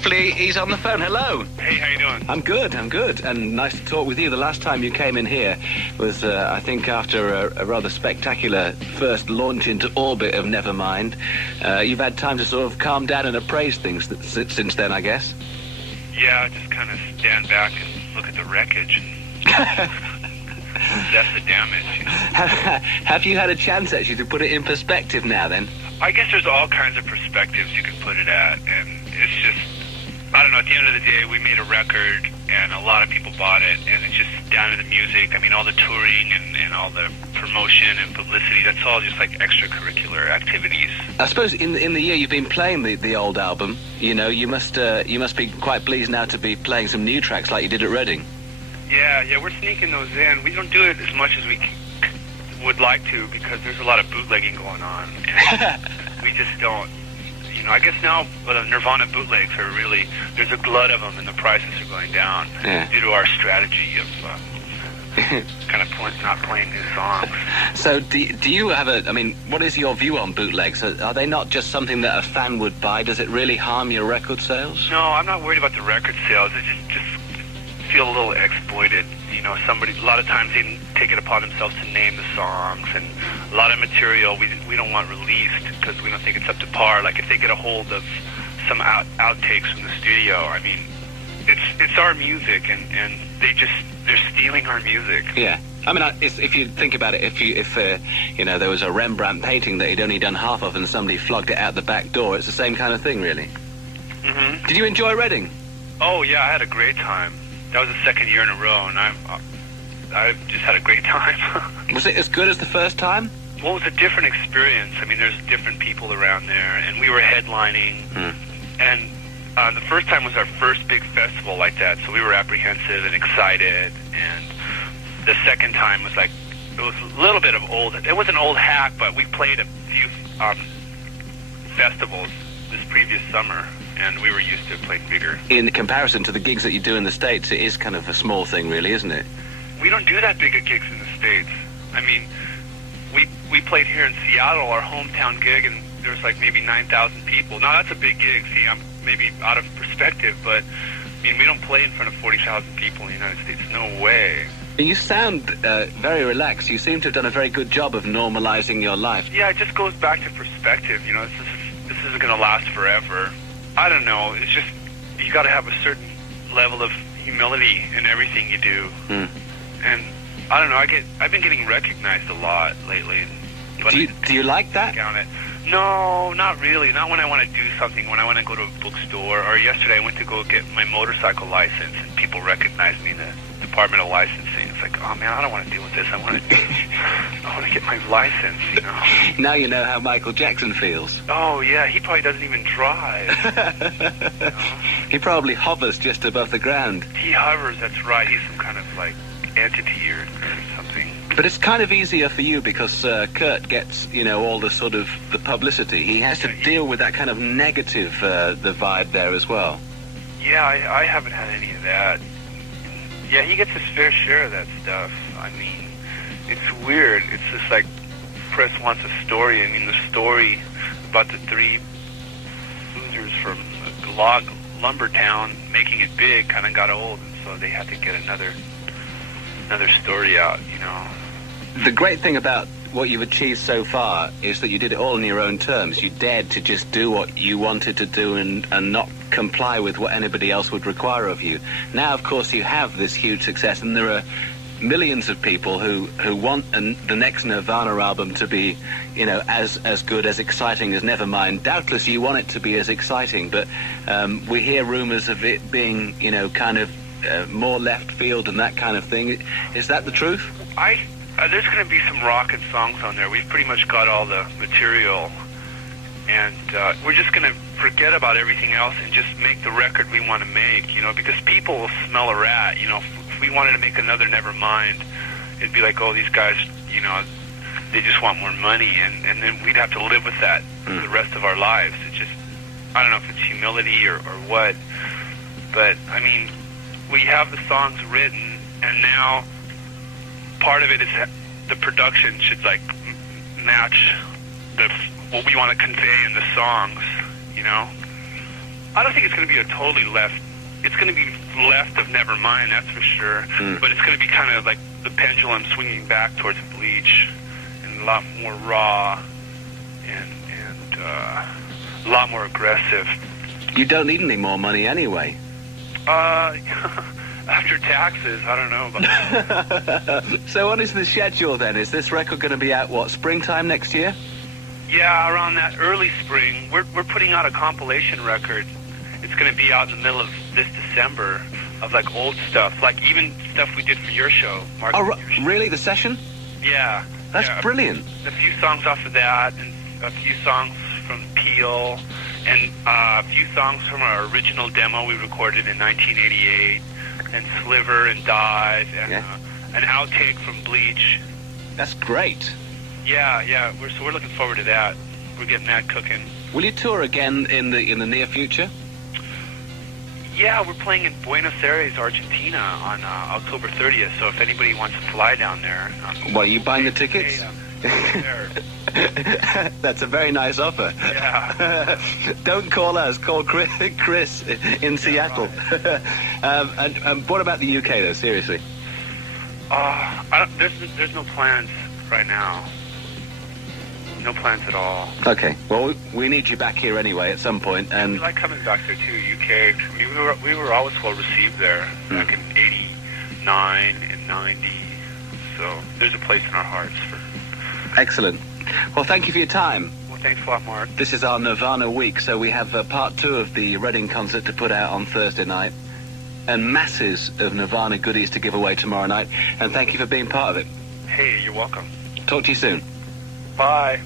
Hopefully he's on the phone. Hello. Hey, how you doing? I'm good. And nice to talk with you. The last time you came in here was, I think, after a rather spectacular first launch into orbit of Nevermind. You've had time to sort of calm down and appraise things since then, I guess. Yeah, just kind of stand back and look at the wreckage and assess the damage. You know? Have you had a chance, actually, to put it in perspective now, then? I guess there's all kinds of perspectives you can put it at, and it's just, I don't know, at the end of the day, we made a record, and a lot of people bought it, and it's just down to the music. I mean, all the touring and all the promotion and publicity, that's all just like extracurricular activities. I suppose in the year you've been playing the old album, you know, you must be quite pleased now to be playing some new tracks like you did at Reading. Yeah, we're sneaking those in. We don't do it as much as we would like to because there's a lot of bootlegging going on, and we just don't. You know, I guess now the Nirvana bootlegs are really, there's a glut of them and the prices are going down due to our strategy of kind of not playing new songs. So do you have what is your view on bootlegs? Are they not just something that a fan would buy? Does it really harm your record sales? No, I'm not worried about the record sales. I just feel a little exploited. You know, a lot of times they take it upon themselves to name the songs, and a lot of material we don't want released because we don't think it's up to par. Like if they get a hold of some outtakes from the studio, I mean, it's our music, and they're stealing our music. Yeah. I mean, if you think about it, if there was a Rembrandt painting that he'd only done half of and somebody flogged it out the back door, it's the same kind of thing, really. Mm-hmm. Did you enjoy Reading? Oh, yeah, I had a great time. That was the second year in a row, and I've just had a great time. Was it as good as the first time? Well, it was a different experience. I mean, there's different people around there, and we were headlining, and the first time was our first big festival like that, so we were apprehensive and excited, and the second time was like, it was a little bit of it was an old hack, but we played a few festivals this previous summer, and we were used to playing bigger. In comparison to the gigs that you do in the States, it is kind of a small thing, really, isn't it? We don't do that big of gigs in the States. I mean, we played here in Seattle, our hometown gig, and there was like maybe 9,000 people. Now, that's a big gig. See, I'm maybe out of perspective, but, I mean, we don't play in front of 40,000 people in the United States. No way. You sound very relaxed. You seem to have done a very good job of normalizing your life. Yeah, it just goes back to perspective. You know, this isn't going to last forever. I don't know. It's just, you got to have a certain level of humility in everything you do. And I don't know. I've been getting recognized a lot lately. But do you like that? No, not really. Not when I want to do something. When I want to go to a bookstore, or yesterday I went to go get my motorcycle license, and people recognized me in the Department of Licensing. It's like, oh man, I don't want to deal with this. I want to get my license. You know. Now you know how Michael Jackson feels. Oh yeah, he probably doesn't even drive. You know? He probably hovers just above the ground. He hovers. That's right. He's some kind of like entity or something. But it's kind of easier for you because Kurt gets, all the sort of the publicity. He has to deal with that kind of negative, the vibe there as well. Yeah, I haven't had any of that. Yeah, he gets his fair share of that stuff. I mean, it's weird. It's just like press wants a story. I mean, the story about the three losers from a log lumber town making it big kind of got old, and so they had to get another story out, The great thing about what you've achieved so far is that you did it all on your own terms. You dared to just do what you wanted to do and not comply with what anybody else would require of you. Now, of course, you have this huge success, and there are millions of people who want the next Nirvana album to be, as good, as exciting as Nevermind. Doubtless you want it to be as exciting, but we hear rumors of it being, kind of more left field and that kind of thing. Is that the truth? There's going to be some rockin' songs on there. We've pretty much got all the material, and we're just going to forget about everything else and just make the record we want to make, because people will smell a rat. If we wanted to make another Nevermind, it'd be like, oh, these guys, they just want more money, and then we'd have to live with that the rest of our lives. It's just, I don't know if it's humility or what, but, I mean, we have the songs written, and now part of it is the production should like match what we want to convey in the songs, I don't think it's going to be a totally left. It's going to be left of Nevermind, that's for sure. But it's going to be kind of like the pendulum swinging back towards Bleach, and a lot more raw, and a lot more aggressive. You don't need any more money anyway. After taxes, I don't know about that. So what is the schedule then? Is this record going to be out, what, springtime next year? Yeah, around that early spring. We're putting out a compilation record. It's going to be out in the middle of this December of like old stuff, like even stuff we did for your show, Mark. Oh, really? The session? Yeah. That's brilliant. A few songs off of that, and a few songs from Peel, and a few songs from our original demo we recorded in 1988, and Sliver and Dive, and an outtake from Bleach. That's great. Yeah. We're looking forward to that. We're getting that cooking. Will you tour again in the near future? Yeah, we're playing in Buenos Aires, Argentina on October 30th, so if anybody wants to fly down there... Are you buying the tickets? That's a very nice offer. Yeah. Don't call us, call Chris in Seattle. Right. And what about the UK, though, seriously? There's no plans right now. No plans at all. Okay, well, we need you back here anyway at some point, and... We like coming back there, too, UK. I mean, we were always well received there, back in 89 and 90, so there's a place in our hearts for... Excellent. Well, thank you for your time. Well, thanks a lot, Mark. This is our Nirvana week, so we have part 2 of the Reading concert to put out on Thursday night, and masses of Nirvana goodies to give away tomorrow night, and thank you for being part of it. Hey, you're welcome. Talk to you soon. Bye.